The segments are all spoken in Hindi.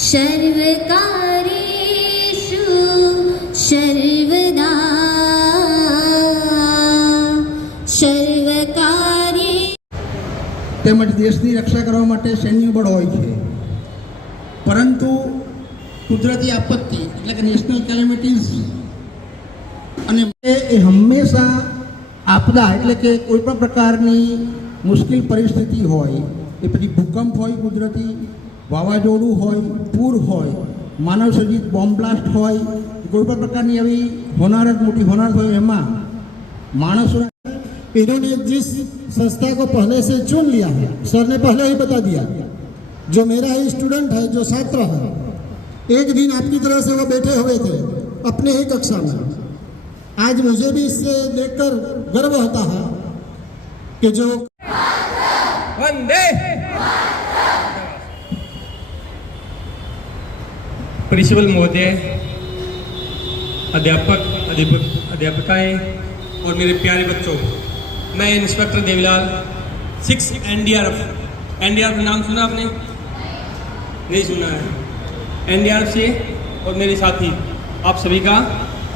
सर्वकारेषु सर्वदा सर्वकार्ये તેમજ દેશની રક્ષા કરવા માટે સૈન્ય બળ હોય છે, પરંતુ કુદરતી આપત્તિ એટલે કે નેશનલ કેલેમિટીઝ અને એ હંમેશા આપદા એટલે કે કોઈ પણ પ્રકારની મુશ્કેલ પરિસ્થિતિ હોય, એ પછી ભૂકંપ હોય, કુદરતી વાવાઝોડું હોય, પૂર હોય, માનવ સર્જિત બોમ્બ બ્લાસ્ટ હોય, કોઈ પણ પ્રકારની આવી હોનારત મોટી હોનારત હોય, એમાં માણસોના इन्होंने जिस संस्था को पहले से चुन लिया है, सर ने पहले ही बता दिया, जो मेरा ही स्टूडेंट है, जो छात्र है, एक दिन आपकी तरह से वो बैठे हुए थे अपने ही कक्षा में। आज मुझे भी इससे देखकर गर्व होता है कि जो वंदे प्रिंसिपल महोदय, अध्यापकाएं और मेरे प्यारे बच्चों, मैं इंस्पेक्टर देवीलाल 6 एनडीआरएफ नाम सुना आपने? नहीं सुना है? एनडीआरएफ से और मेरे साथी आप सभी का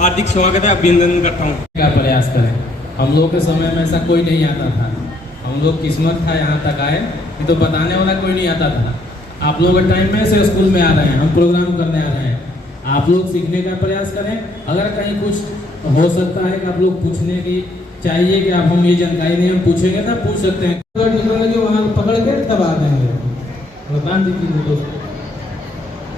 हार्दिक स्वागत है, अभिनंदन करता हूँ। क्या प्रयास करें, हम लोग के समय में ऐसा कोई नहीं आता था, हम लोग किस्मत था यहाँ तक आए, नहीं तो बताने वाला कोई नहीं आता था। आप लोग टाइम में से स्कूल में आ रहे हैं, हम प्रोग्राम करने आ रहे हैं, आप लोग सीखने का प्रयास करें। अगर कहीं कुछ हो सकता है कि आप लोग पूछने की चाहिए कि आप हम ये जानकारी नहीं हम पूछेंगे ना, पूछ सकते हैं। निकलेंगे वहाँ पकड़ के दबा देंगे,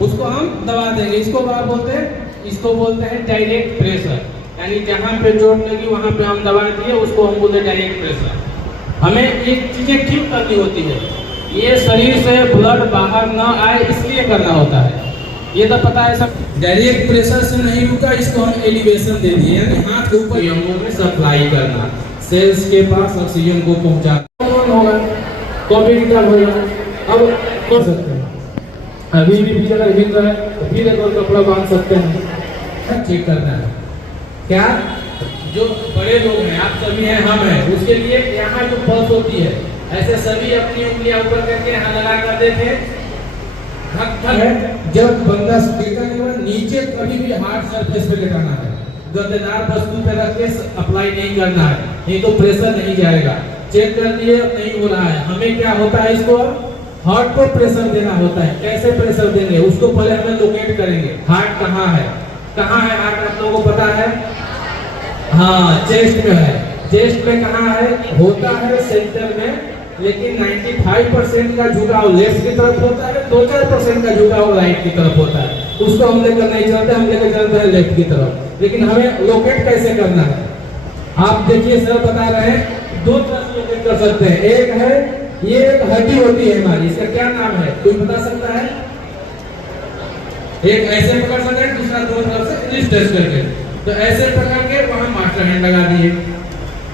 उसको हम दबा देंगे। इसको क्या बोलते हैं? इसको बोलते हैं डायरेक्ट प्रेशर, यानी जहाँ पे चोट लगी वहाँ पे हम दबा दिए, उसको हम बोलते हैं डायरेक्ट प्रेशर। हमें एक चीजें ठीक करनी होती है, ये शरीर से ब्लड बाहर न आए इसलिए करना होता है, ये तो पता है सब। डायरेक्ट प्रेशर से नहीं रुका, इसको हम एलिवेशन दे दिए, यानी हाथ के ऊपर अंगों में सप्लाई करना, सेल्स के पास ऑक्सीजन को पहुंचाना होगा, कॉम्पिटिटर होगा। अब कर सकते हैं, अभी भी अगर हिल रहा है तो फिर एक और कपड़ा बांध सकते हैं, चेक करना है। क्या जो बड़े लोग हैं, आप सभी हैं, हम हैं, उसके लिए यहाँ जो पल्स होती है, ऐसे सभी अपनी उंगलियां ऊपर करके यहाँ लगा कर देते, जब बंदा गिरता नहीं हुआ, नीचे कभी भी हार्ड सरफेस पे गिराना है, गद्देदार वस्तु पे रख के अप्लाई नहीं करना है, नहीं तो प्रेशर नहीं जाएगा। चेक कर लिए नहीं हो रहा है, हमें क्या होता है, इसको हार्ट पर प्रेशर देना होता है। कैसे प्रेशर देंगे, उसको पहले हमें लोकेट करेंगे, हार्ट कहाँ है, कहाँ है हार्ट, आप लोगों को पता है? हाँ, चेस्ट में है। चेस्ट में कहाँ है? होता है सेंटर में, लेकिन 95% का झुकाव लेफ्ट की तरफ होता है, 2-4% का झुकाव राइट की तरफ होता है। उसको हम लेकर नहीं चलते, हम लेकर चलते हैं लेफ्ट की तरफ। लेकिन हमें लोकेट कैसे करना है, आप देखिए, सर बता रहे हैं, दो तरह से लोकेट कर सकते हैं। एक है, ये एक हड्डी होती है हमारी, इसका क्या नाम है, कोई बता सकता है? एक ऐसे पकड़ सकते हैं, दूसरा दो तरफ से टेस्ट करके, तो ऐसे पकड़ के वहां मास्टर हैंड लगा दिए,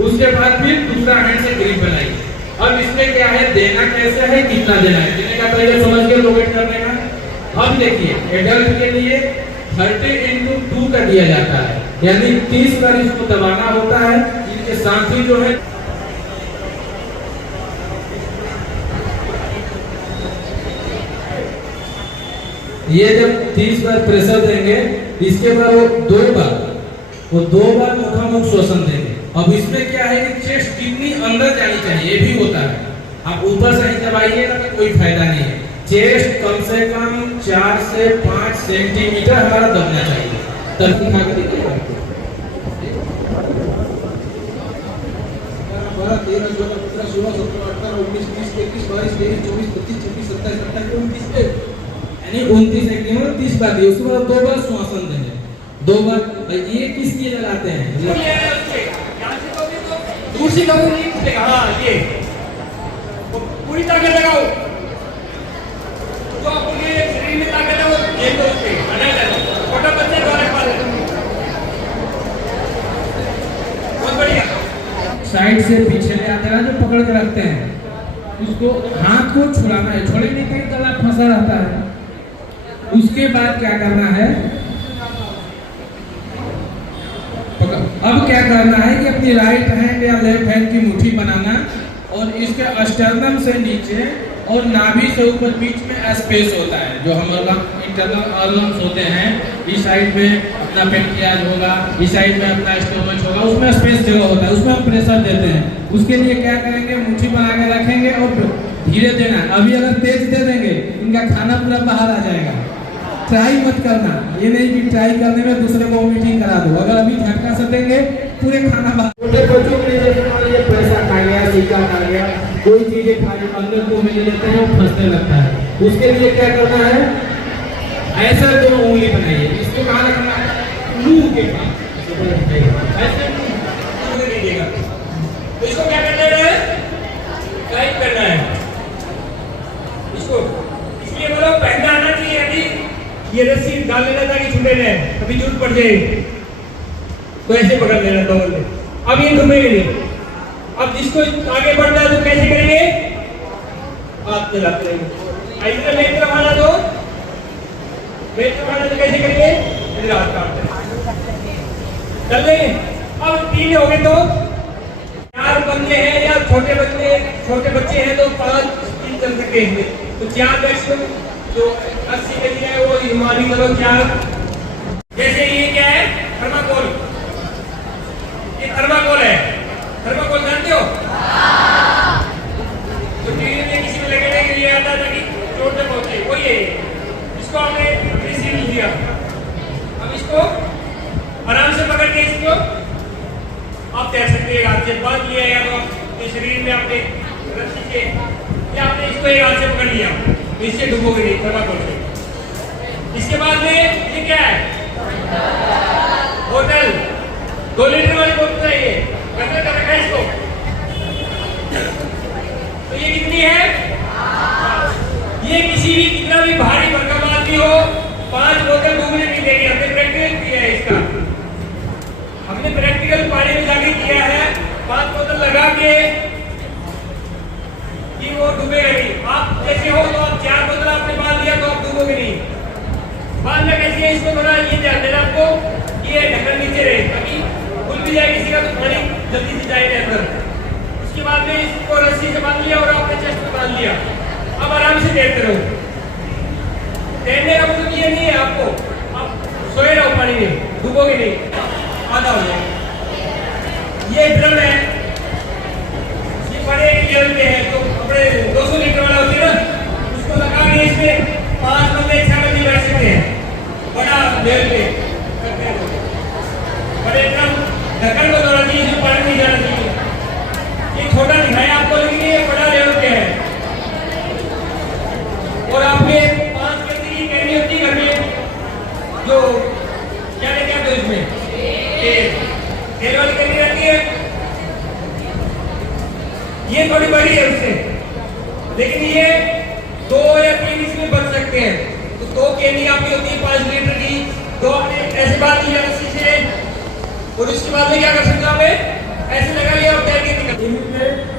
उसके बाद फिर दूसरा हैंड से ग्रिप बनाइए। अब इसमें क्या है, देना कैसे है, कितना देना है, देने का पहले समझ के लोकेट करने का। अब देखिए, एडल्ट के लिए 30x2 का दिया जाता है, यानी 30 बार इसको दबाना होता है। इनके साथी जो है, ये जब 30 बार प्रेशर देंगे, इसके बाद वो दो बार मुखामुख श्वसन देंगे। अब इसमें क्या है कि चेस्ट कितनी अंदर जानी चाहिए, ये भी होता है। आप ऊपर से ही दबाइएगा तो कोई फायदा नहीं है। चेस्ट कम से कम 4 से 5 सेंटीमीटर हमारा दबना चाहिए, तब दिखा के देखिए। 12, 13, 14, 15, 16, 17, 18, 19, 20, 21, 22, 23, 24, 25, 26, 27, 28, 29, यानी 29 सेंटीमीटर 30 बार दिए। उसके बाद 2 बार श्वासन देंगे, 2 बार। ये किस लिए लगाते हैं? दूसरी करो, हाँ, ये पूरी ताकत लगाओ, जो आपको ये शरीर में ताकत है वो ये तो उसके हटा देना, छोटा बच्चे द्वारा खा लेना, बहुत बढ़िया। साइड से पीछे ले आते हैं, जो पकड़ के रखते हैं, उसको हाथ को छुड़ाना है, छोड़े नहीं कहीं गला फंसा रहता है। उसके बाद क्या करना है, अब क्या करना है कि अपनी राइट हैंड या लेफ्ट हैंड की मुट्ठी बनाना और इसके अस्टर्नम से नीचे और नाभि से ऊपर बीच में स्पेस होता है, जो हमारा इंटरनल ऑर्गन्स होते हैं। इस साइड में अपना पेनक्रियाज होगा, इस साइड में अपना स्टोमच होगा, उसमें स्पेस जगह होता है, उसमें हम प्रेशर देते हैं। उसके लिए क्या करेंगे, मुट्ठी बना के रखेंगे और धीरे देना। अभी अगर तेज दे देंगे इनका खाना पूरा बाहर आ जाएगा। ट्राई मत करना, ये नहीं कि ट्राई करने में दूसरे को वोमिटिंग करा दो। अगर अभी झटका से देंगे पूरे खाना बाहर। छोटे बच्चों के लिए जैसे पैसा खा गया, सिक्का खा गया, कोई चीजें खा के अंदर को में ले लेते हैं, वो फंसने लगता है। उसके लिए क्या करना है, ऐसा दोनों उंगली बनाइए, इसको कहाँ रखना है, मुंह के पास, ऐसे मुंह दीजिएगा। तो इसको क्या करना है, टाइट करना है इसको। इसलिए बोलो पहनना आना चाहिए। अभी ये रस्सी डाल लेना ताकि छूटे नहीं, अभी जूट पड़ जाए तो ऐसे पकड़ लेना डबल में। अब ये घूमेंगे नहीं। अब जिसको आगे बढ़ना है तो कैसे करेंगे, हाथ चलाते रहेंगे। इधर मेरी तरफ आना तो मेरी तरफ आना तो कैसे करेंगे, इधर हाथ काटते चल लेंगे। अब 3 हो गए तो 4 बंदे हैं या छोटे बच्चे हैं तो 5-3 चल सकते हैं। तो 4 मैक्सिमम जो 80 के लिए है वो मान लो 4। जैसे ये क्या है, थर्माकोल, ये थर्माकोल है। थर्माकोल जानते हो, तो टीवी में किसी में लगाने के लिए आता था कि चोट न पहुंचे, वही है। इसको हमने सील दिया। अब इसको आराम से पकड़ के इसको आप तैर सकते हैं। हाथ से बांध लिया या तो अपने शरीर में अपने रस्सी से, या आपने इसको एक हाथ से पकड़ लिया, इससे डूबोगे नहीं थर्माकोल से। इसके बाद में ये क्या है, बोतल, 2 लीटर वाली बोतल है। ये गंदा कर रखा है इसको। तो ये कितनी है, ये किसी भी कितना भी भारी भरकम आदमी हो 5 बोतल डूबने नहीं देगी। हमने प्रैक्टिकल किया है इसका, हमने प्रैक्टिकल पानी में जाके किया है। 5 बोतल लगा के कि वो डूबेगा नहीं। आप जैसे हो तो आप 4 बोतल आपने बांध लिया तो आप डूबोगे नहीं। बांधना कैसे है, इसको थोड़ा ये ध्यान देना आपको, ये ढक्कन नीचे रहे ताकि खुल भी जाए किसी का तो पानी जल्दी से जाए अंदर। उसके बाद में इसको रस्सी से बांध लिया और आपने चेस्ट में बांध लिया। अब आराम से तैरते रहो। तैरने का मतलब ये नहीं है आपको आप सोए रहो पानी में, डूबोगे नहीं, आधा हो जाए। ये ड्रम है, ये बड़े लेवल पे है, तो अपने 200 लीटर वाला होती है ना, उसको लगा के इसमें 5 बंदे 6 बंदे बैठ सकते हैं। बड़ा लेवल पे करते हैं, बड़े ड्रम ढक्कन को दौड़ा चाहिए, इसमें पानी नहीं जाना चाहिए। ये छोटा दिखाया आपको लेकिन ये बड़ा लेवल पे है। और आपके 5 केजी की कैनी होती है घर में, जो क्या लेके आते हो इसमें, तेल वाली कैनी रहती है। ये थोड़ी बड़ी है उससे, लेकिन ये 2 या 3 इसमें बच सकते हैं। तो 2 कैनी आपकी होती है 5 लीटर की, तो आपने ऐसे बात लिया रस्सी से, और इसके बाद में क्या कर सकते हो, आप ऐसे लगा लिया और तैर के निकल।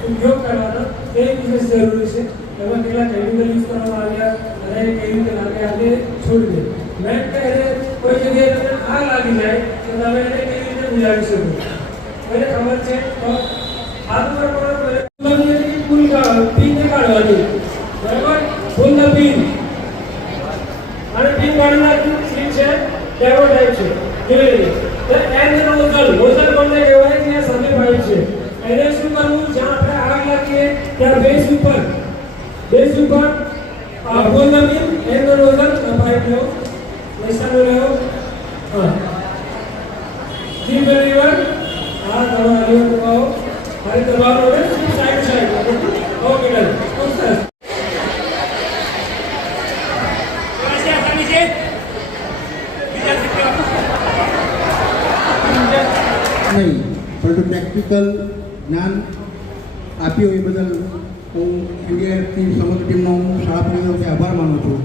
उपयोग करवाना एक विशेष जरूरी है। अगर केला केमिकल यूज करना आ गया, अरे केमिकल आगे छोड़ दे। मैं कह रहे कोई जगह आग लगी जाए तो मैंने केमिकल बुझाने से मेरे खबर से और हाथ पर पुल का पिन निकालवा दी, बराबर पुल का पिन અને પિન કાઢીને સ્લીપ છે ટેબલ ટાઈપ છે કેવી રીતે તો એન્ડ નોઝલ કોને કહેવાય કે સામે પાઇપ છે એને શું કરવું, જ્યાં આપણે આગ લાગીએ ત્યાં બેઝ ઉપર pull the pin and nozzle pipe લો, ऐसा लो लो। हां जी वेरीवर हां दबा लियो, दबाओ, अरे दबाओ रे साइड साइड। Okay done. નહીં પરંતુ ટેકનિકલ જ્ઞાન આપ્યું એ બદલ હું એનડીઆરએફની સમગ્ર ટીમનો હું શાળા પરિવારથી આભાર માનું છું।